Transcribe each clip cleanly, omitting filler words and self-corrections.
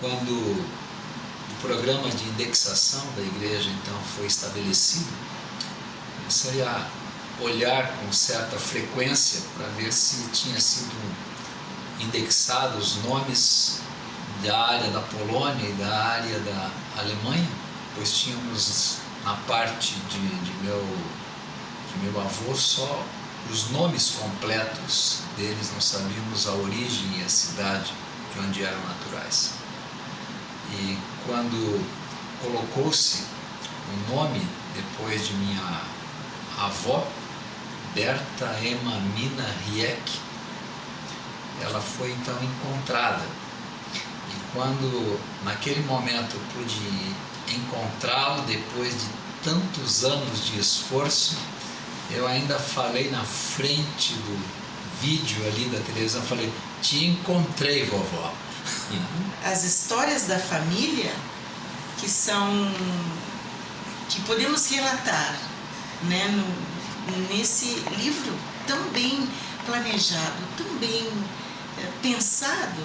Quando o programa de indexação da igreja então foi estabelecido, comecei a olhar com certa frequência para ver se tinha sido indexados os nomes da área da Polônia e da área da Alemanha, pois tínhamos na parte de meu avô só os nomes completos deles, não sabíamos a origem e a cidade de onde eram naturais. E quando colocou-se o nome depois de minha avó, Berta Emma Mina Rieck, ela foi então encontrada. E quando naquele momento eu pude encontrá-lo depois de tantos anos de esforço, eu ainda falei na frente do vídeo ali da televisão, falei: te encontrei, vovó. As histórias da família que podemos relatar, né, nesse livro tão bem planejado, tão bem pensado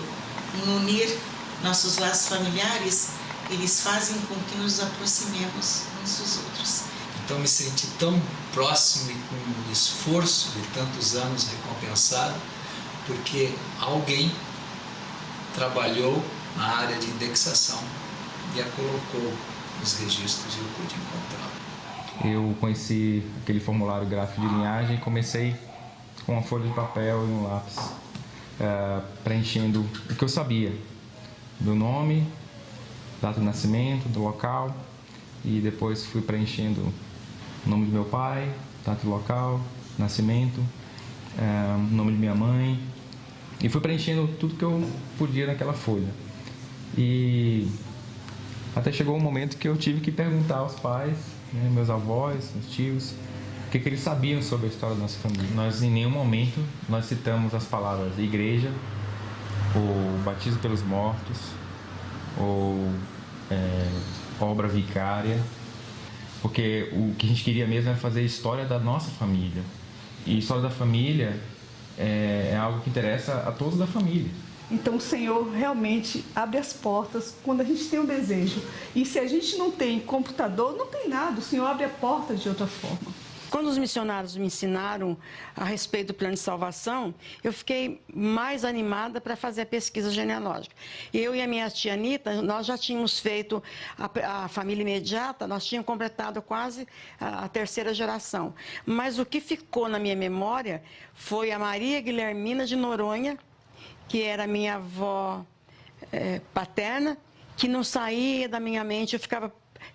em unir nossos laços familiares, eles fazem com que nos aproximemos uns dos outros. Então me senti tão próximo e com um esforço de tantos anos recompensado, porque alguém trabalhou na área de indexação e a colocou nos registros e eu pude encontrá-la. Eu conheci aquele formulário gráfico de linhagem e comecei com uma folha de papel e um lápis, preenchendo o que eu sabia, do nome, data de nascimento, do local, e depois fui preenchendo o nome do meu pai, data de local, nascimento, nome de minha mãe, e fui preenchendo tudo que eu podia naquela folha. E até chegou um momento que eu tive que perguntar aos pais, né, meus avós, meus tios, o que eles sabiam sobre a história da nossa família. Nós em nenhum momento nós citamos as palavras igreja, ou batismo pelos mortos, ou obra vicária, porque o que a gente queria mesmo era fazer a história da nossa família. E a história da família é algo que interessa a todos da família. Então o Senhor realmente abre as portas quando a gente tem um desejo. E se a gente não tem computador, não tem nada, o Senhor abre a porta de outra forma. Quando os missionários me ensinaram a respeito do plano de salvação, eu fiquei mais animada para fazer a pesquisa genealógica. Eu e a minha tia Anita, nós já tínhamos feito a família imediata, nós tínhamos completado quase a terceira geração. Mas o que ficou na minha memória foi a Maria Guilhermina de Noronha, que era minha avó paterna, que não saía da minha mente, eu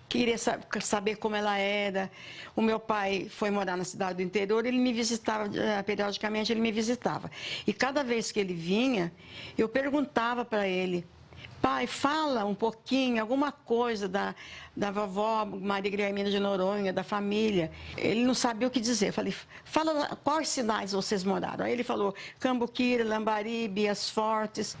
queria saber como ela era. O meu pai foi morar na cidade do interior, ele me visitava, periodicamente ele me visitava. E cada vez que ele vinha, eu perguntava para ele: pai, fala um pouquinho, alguma coisa da vovó Maria Guilhermina de Noronha, da família. Ele não sabia o que dizer. Eu falei: fala quais cidades vocês moraram. Aí ele falou: Cambuquira, Lambari, Bias Fortes.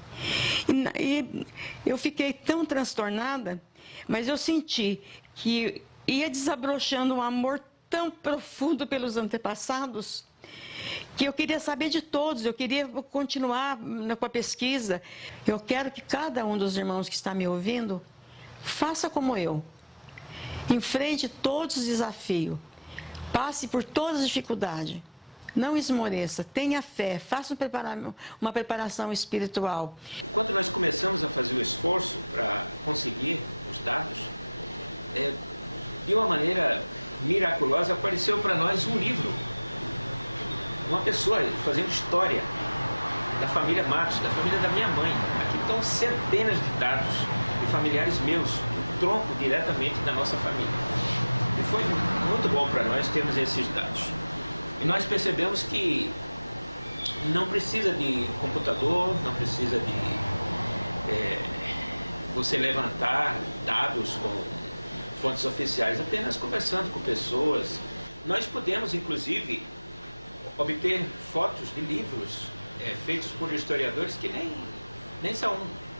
E eu fiquei tão transtornada, mas eu senti que ia desabrochando um amor tão profundo pelos antepassados, que eu queria saber de todos, eu queria continuar com a pesquisa. Eu quero que cada um dos irmãos que está me ouvindo faça como eu. Enfrente todos os desafios, passe por todas as dificuldades, não esmoreça, tenha fé, faça uma preparação espiritual. Quando nós começamos a fazer o esforço para conseguir os dados, de uma maneira miraculosa apareceu para nós um livro. Uma pessoa fazendo história da família Matos, da família da minha mãe. Aqui estão centenas de dados de familiares meus, do tronco diretamente da nossa família. E foi muito bom para nós termos esses dados. E nós percebemos que não precisa de computador, não precisa de você levantar dados com fontes oficiais, apenas conversando com pessoas. Nós podemos, inclusive, obter fotos de livros feitos por historiadores que nem são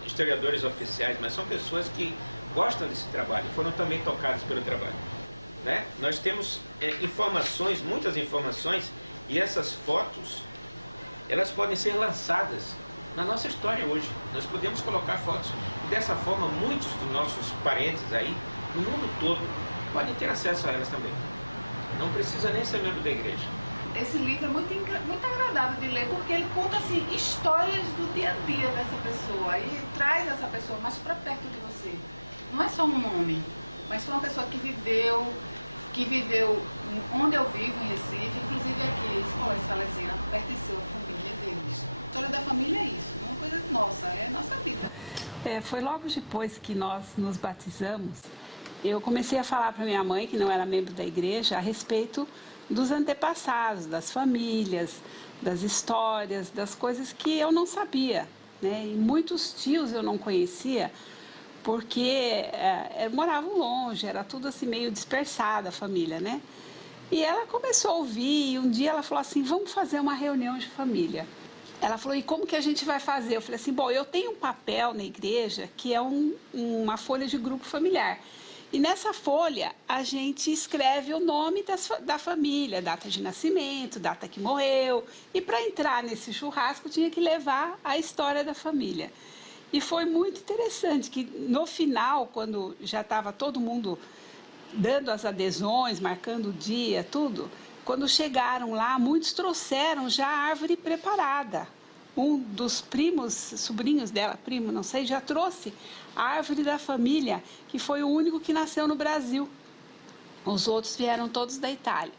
historiadores oficiais, mas são pessoas que gostam desse trabalho, foram também tocadas pelo trabalho. Né? Nós temos informações, muitas informações, e essas fotos, elas podem ser lançadas na nossa história hoje. Nós podemos colocar fotos e dessa forma muitos dos nossos parentes aí, no mundo todo, podem ter acesso a elas também. Não precisa nem ser membro da igreja. Esse livro é muito agradável de ler, porque ele conta assim, histórias do dia a dia dessa pessoa e traz essa pessoa mais para perto de você. Não é só um nome, mas foi uma pessoa que viveu onde eu vivo, em Recife, inclusive aqui, esse colégio salesiano pertenceu à família deles. A história da família é isso, não é uma coisa nossa, é a nossa vida. Foi logo depois que nós nos batizamos, eu comecei a falar para minha mãe, que não era membro da igreja, a respeito dos antepassados, das famílias, das histórias, das coisas que eu não sabia, né? E muitos tios eu não conhecia, porque moravam longe, era tudo assim meio dispersada a família, né? E ela começou a ouvir, e um dia ela falou assim, vamos fazer uma reunião de família. Ela falou, e como que a gente vai fazer? Eu falei assim, bom, eu tenho um papel na igreja que é uma folha de grupo familiar. E nessa folha a gente escreve o nome da família, data de nascimento, data que morreu. E para entrar nesse churrasco tinha que levar a história da família. E foi muito interessante que no final, quando já estava todo mundo dando as adesões, marcando o dia, tudo, quando chegaram lá, muitos trouxeram já a árvore preparada. Um dos primos, sobrinhos dela, primo, não sei, já trouxe a árvore da família, que foi o único que nasceu no Brasil. Os outros vieram todos da Itália.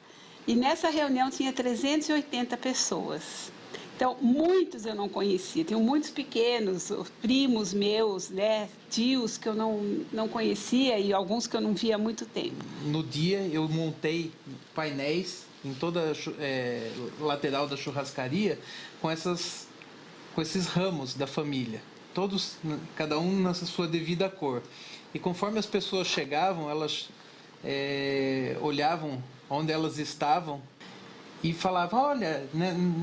E nessa reunião tinha 380 pessoas. Então, muitos eu não conhecia. Tenho muitos pequenos, primos meus, né, tios que eu não conhecia e alguns que eu não via há muito tempo. No dia eu montei painéis em toda a lateral da churrascaria com esses ramos da família, todos, cada um na sua devida cor. E conforme as pessoas chegavam, elas olhavam onde elas estavam e falavam, olha,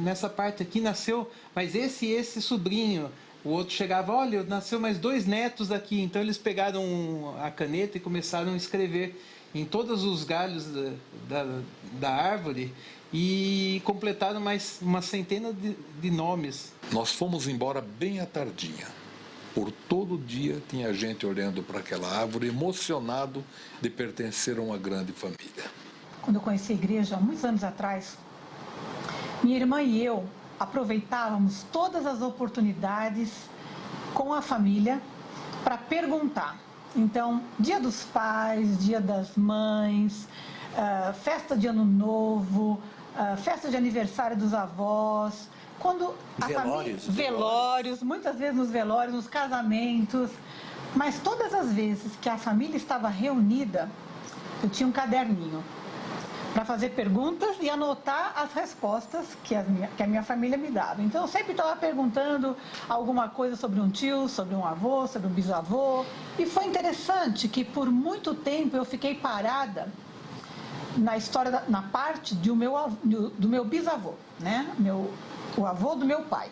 nessa parte aqui nasceu, mas esse sobrinho. O outro chegava, olha, nasceu mais 2 netos aqui. Então eles pegaram a caneta e começaram a escrever em todos os galhos da árvore e completaram mais uma centena de nomes. Nós fomos embora bem à tardinha. Por todo dia tinha gente olhando para aquela árvore, emocionado de pertencer a uma grande família. Quando eu conheci a igreja, há muitos anos atrás, minha irmã e eu aproveitávamos todas as oportunidades com a família para perguntar. Então, Dia dos Pais, Dia das Mães, festa de Ano Novo, festa de aniversário dos avós, quando velórios, muitas vezes nos velórios, nos casamentos, mas todas as vezes que a família estava reunida, eu tinha um caderninho para fazer perguntas e anotar as respostas que a minha família me dava. Então, eu sempre estava perguntando alguma coisa sobre um tio, sobre um avô, sobre um bisavô. E foi interessante que, por muito tempo, eu fiquei parada na história, na parte do meu bisavô, né? O avô do meu pai.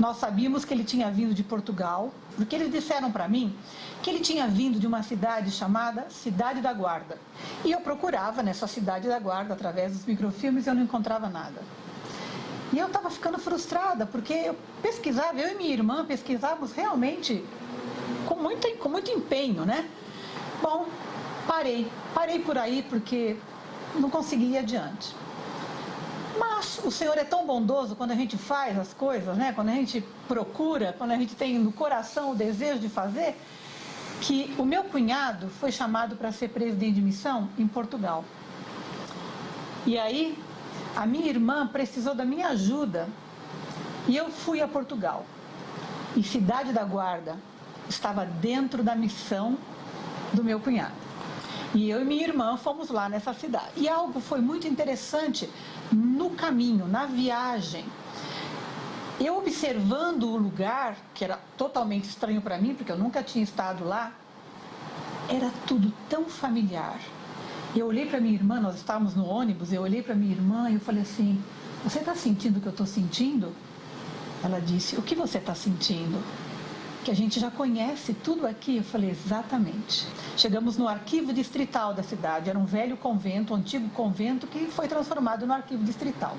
Nós sabíamos que ele tinha vindo de Portugal, porque eles disseram para mim que ele tinha vindo de uma cidade chamada Cidade da Guarda. E eu procurava nessa Cidade da Guarda, através dos microfilmes, e eu não encontrava nada. E eu estava ficando frustrada, porque eu pesquisava, eu e minha irmã pesquisávamos realmente com muito empenho, né? Bom, parei por aí, porque não consegui ir adiante. Mas o Senhor é tão bondoso quando a gente faz as coisas, né? Quando a gente procura, quando a gente tem no coração o desejo de fazer, que o meu cunhado foi chamado para ser presidente de missão em Portugal. E aí, a minha irmã precisou da minha ajuda e eu fui a Portugal. E Cidade da Guarda estava dentro da missão do meu cunhado. E eu e minha irmã fomos lá nessa cidade. E algo foi muito interessante no caminho, na viagem. Eu observando o lugar, que era totalmente estranho para mim, porque eu nunca tinha estado lá, era tudo tão familiar. Eu olhei para minha irmã, nós estávamos no ônibus, eu olhei para minha irmã e eu falei assim, você está sentindo o que eu estou sentindo? Ela disse, o que você está sentindo? Que a gente já conhece tudo aqui. Eu falei, exatamente. Chegamos no arquivo distrital da cidade, era um velho convento, um antigo convento que foi transformado no arquivo distrital.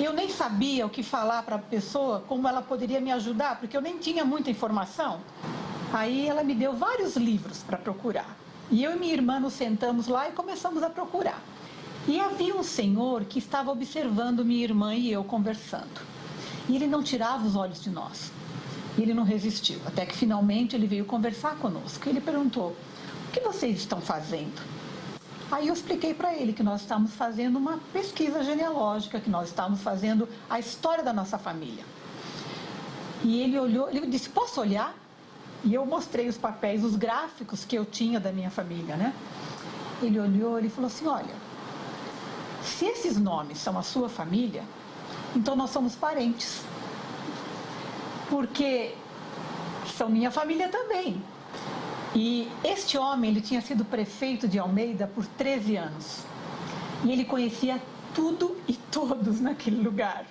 Eu nem sabia o que falar para a pessoa, como ela poderia me ajudar, porque eu nem tinha muita informação. Aí ela me deu vários livros para procurar. E eu e minha irmã nos sentamos lá e começamos a procurar. E havia um senhor que estava observando minha irmã e eu conversando. E ele não tirava os olhos de nós. Ele não resistiu, até que finalmente ele veio conversar conosco. Ele perguntou: o que vocês estão fazendo? Aí eu expliquei para ele que nós estávamos fazendo uma pesquisa genealógica, que nós estávamos fazendo a história da nossa família. E ele olhou, ele disse: posso olhar? E eu mostrei os papéis, os gráficos que eu tinha da minha família, né? Ele olhou, ele falou assim: olha, se esses nomes são a sua família, então nós somos parentes. Porque são minha família também. E este homem, ele tinha sido prefeito de Almeida por 13 anos. E ele conhecia tudo e todos naquele lugar.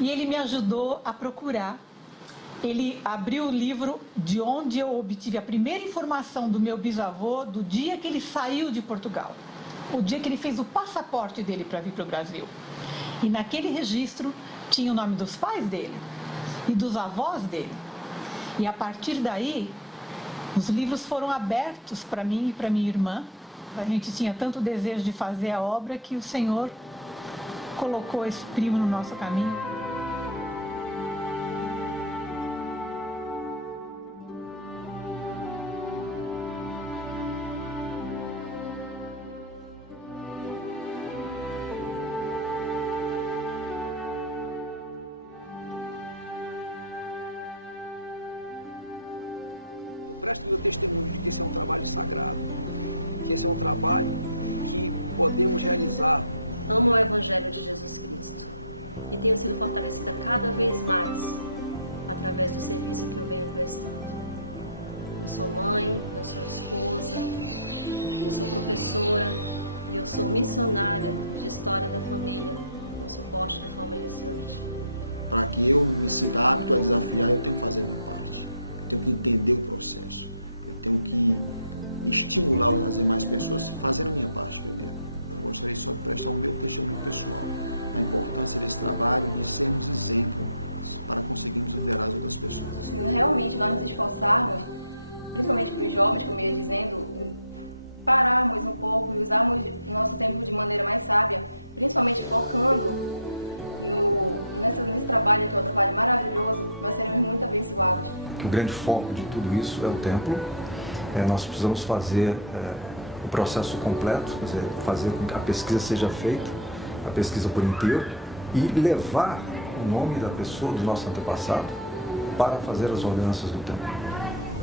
E ele me ajudou a procurar. Ele abriu o livro de onde eu obtive a primeira informação do meu bisavô, do dia que ele saiu de Portugal. O dia que ele fez o passaporte dele para vir para o Brasil. E naquele registro tinha o nome dos pais dele e dos avós dele. E a partir daí, os livros foram abertos para mim e para minha irmã. A gente tinha tanto desejo de fazer a obra que o Senhor colocou esse primo no nosso caminho. Presto meu testemunho de que esse é um trabalho sagrado, que esse é um trabalho que podemos realizar. Amo o Evangelho de Jesus Cristo e tenho sido fortalecida cada vez mais através do serviço que eu venho prestando. Eu sou mãe, eu sou esposa, eu sou professora e eu sou missionária de História da Família no suporte do Family Search. Para que eu me sinta apto a desafiar, eu tenho que fazer a minha parte. Eu tenho que entender o processo. Eu tenho que estimular as demais pessoas fazendo a minha parte primeiro. Eu gostaria só de prestar o meu testemunho pessoal, da importância desse trabalho, de sermos exemplo para conseguirmos liderar as outras pessoas. Se realmente nós nos esforçarmos, principalmente para os jovens, como eu ia dizendo, pararmos um pouco e usarmos o nosso tempo de maneira mais sábia, principalmente focando nesse trabalho, que é um trabalho maravilhoso, nós seremos muito abençoados. O grande foco de tudo isso é o templo. Nós precisamos fazer o processo completo, quer dizer, fazer com que a pesquisa seja feita, a pesquisa por inteiro, e levar o nome da pessoa, do nosso antepassado, para fazer as ordenanças do templo.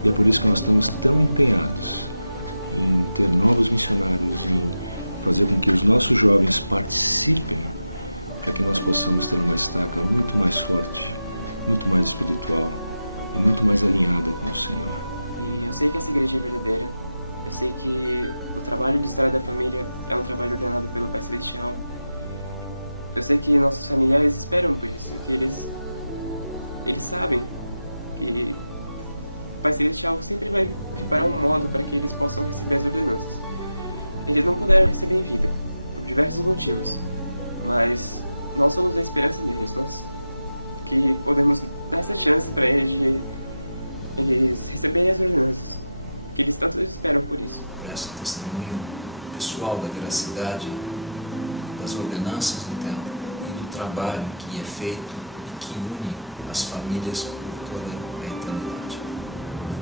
E é por isso que nós estamos tão empenhados em ter novos missionários, em fazer com que os nossos jovens participem, para que nós possamos ter uma estaca muito mais forte, muito mais espiritual e muito mais alinhada com o Senhor. E eu sei que essa igreja é verdadeira, eu sei que o trabalho de História da Família é um trabalho ordenado pelo Pai Celestial. Eu sei que nossos familiares esperam por isso, que eles sabem que o Pai Celestial sempre vai preparar um modo para que eles possam receber as ordenanças. Eles não puderam receber em vida, por diversos motivos, mas nós somos a esperança deles, nós que podemos dar essa chance para eles receberem as ordenanças, que eles tanto esperam por isso. Presto testemunho pessoal da veracidade das ordenanças do templo e do trabalho que é feito e que une as famílias por toda a eternidade.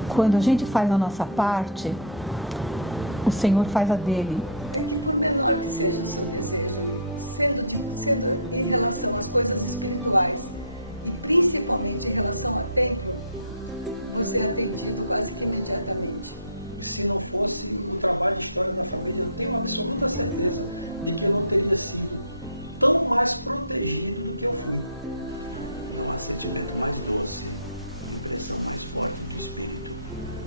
Quando a gente faz a nossa parte, o Senhor faz a dele. É que por menor que seja o seu desejo, sendo em relação às coisas espirituais e principalmente em relação ao templo, você é atendido quase que imediatamente. Se não fosse o trabalho de História da Família, eu tenho absoluta certeza de que eu não teria sido tão mais protegido do que eu fui. Não há sentimento mais doce, impressão mais forte do Espírito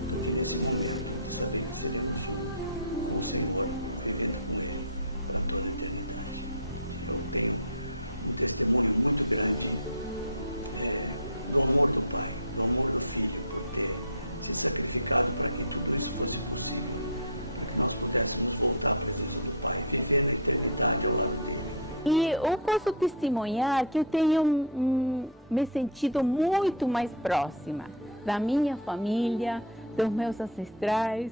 do que nesse momento de saber que seremos um com o Senhor, vivendo com Ele para toda a eternidade. Eu tenho um testemunho muito grande do amor do Pai, do amor do Filho, por ter se sacrificado para que tudo isso fosse possível, para que nós pudéssemos voltar à presença do Pai, viver na eternidade ao lado dele. E eu posso testemunhar que eu tenho me sentido muito mais próxima da minha família, dos meus ancestrais.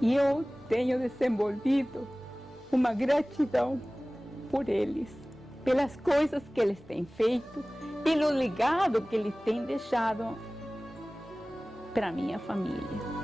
E eu tenho desenvolvido uma gratidão por eles, pelas coisas que eles têm feito, pelo legado que eles têm deixado para minha família.